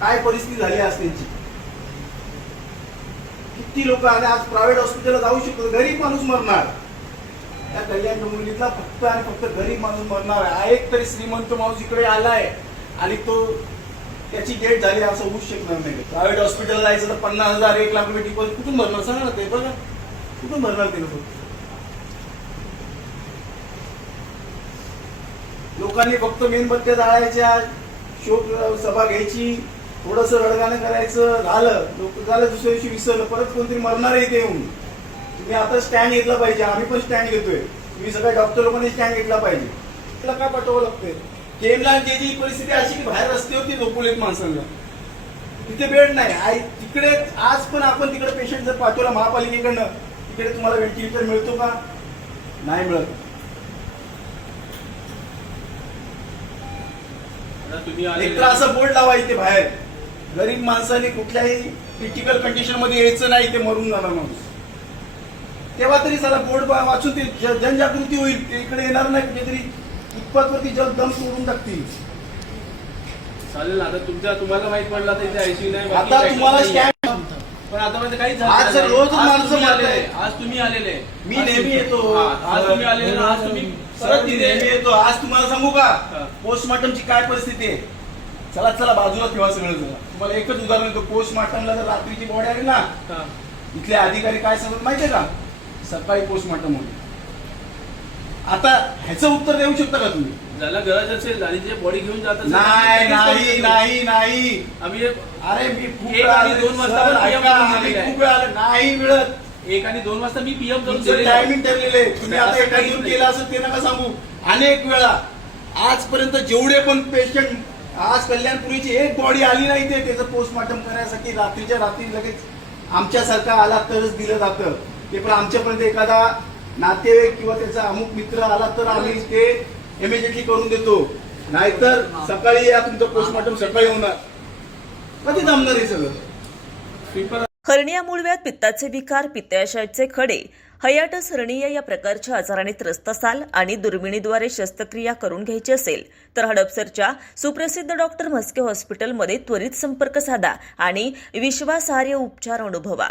काय परिस्थिती झाली आज त्यांची. किती लोक आले आज प्रायव्हेट हॉस्पिटलला जाऊ शकतो, गरीब माणूस मरणार. त्या कल्याण डोंबिवलीतला फक्त आणि फक्त गरीब माणूस मरणार आहे. एक तरी श्रीमंत माणूस इकडे आलाय आणि तो त्याची डेट झाली असं होऊच शकणार नाही. प्रायव्हेट हॉस्पिटलला जायचं तर 50,000 1 लाख रुपये डिपॉझिट कुठून भरणार सांगा ना. ते बघा कुठून भरणार ते लोक. लोकांनी फक्त मेणबत्त्या जाळायच्या, शोक सभा घ्यायची, थोडस रडगाणं करायचं, झालं. लोक झालं, दुसऱ्या दिवशी विसरलं. परत कोणतरी मरणार आहे इथे येऊन. तुम्ही आता स्टँड घेतला पाहिजे. आम्ही पण स्टँड घेतोय. तुम्ही सगळ्या डॉक्टर लोकांनी स्टँड घेतला पाहिजे. त्याला काय पाठवावं लागतंय. केमला जी परिस्थिती अशी की बाहेर रस्त्यावरती झोपवलेत माणसांना, तिथे बेड नाही. तिकडे आज पण आपण तिकडे पेशंट जर पाठवला महापालिकेकडनं, तिकडे तुम्हाला व्हेंटिलेटर मिळतो का? नाही मिळत. एक तर असं बोर्ड लावा इथे बाहेर, गरीब माणसाने कुठल्याही क्रिटिकल कंडिशन मध्ये यायचं नाही, ते मरून जाणार माणूस. तेव्हा तरी साला बोर्ड वाचून ते जनजागृती होईल. ते इकडे येणार नाही. कुठेतरी फुटपाथवरती जग दम तोडून टाकतील. चालेल. आता तुम्हाला माहित पडला तर इथे आयसीयू नाही. आता तुम्हाला स्टँड पण आता मध्ये काही आज रोज माणसं मारले. आज तुम्ही आलेले, मी नेहमी येतो. आज तुम्ही आलेले, आज तुम्ही परत नेहमी येतो. आज तुम्हाला सांगू का पोस्टमार्टमची काय परिस्थिती आहे. चला चला बाजूला ठेवा सगळं. तुम्हाला एकच उदाहरण देतो. पोस्टमार्टमला जर रात्रीची बॉडी आली ना, इथले अधिकारी काय सांगतात माहितीये का? सकाळी पोस्टमार्टम होईल. आता ह्याचं उत्तर देऊ शकता का तुम्ही? ज्याला गरज असेल आणि जे बॉडी घेऊन जातात नाही नाही नाही नाही. आम्ही अरे मी खूप 1 आणि 2 वाजता खूप वेळ आलं नाही मिळत. 1 आणि 2 वाजता मी पीएम करून टायमिंग ठरलेले. तुम्ही आता एका दिवस केलं असं ते नका सांगू. अनेक वेळा आजपर्यंत जेवढे पण पेशंट आज कल्याणपुरीची एक बॉडी आली नाही ते त्याचं पोस्टमार्टम करण्यासाठी रात्रीच्या रात्री लगेच आमच्यासारखा आला तरच दिलं जातं. ते पण आमच्यापर्यंत एखादा नातेवाईक किंवा त्याचा अमुक मित्र आला तर आम्ही ते इमिजिएटली करून देतो. नाहीतर सकाळी या तुमचं पोस्टमार्टम सकाळी होणार. कधी जमणार हे सगळं. हर्निया मूळव्याध, पित्ताचे विकार, पित्ताशयाचे खडे, हायटिस हर्निया या प्रकारच्या आजाराने त्रस्त असाल आणि दुर्बिणीद्वारे शस्त्रक्रिया करून घ्यायची असेल तर हडपसरच्या सुप्रसिद्ध डॉक्टर म्हस्के हॉस्पिटलमध्ये त्वरित संपर्क साधा आणि विश्वासार्ह उपचार अनुभवा.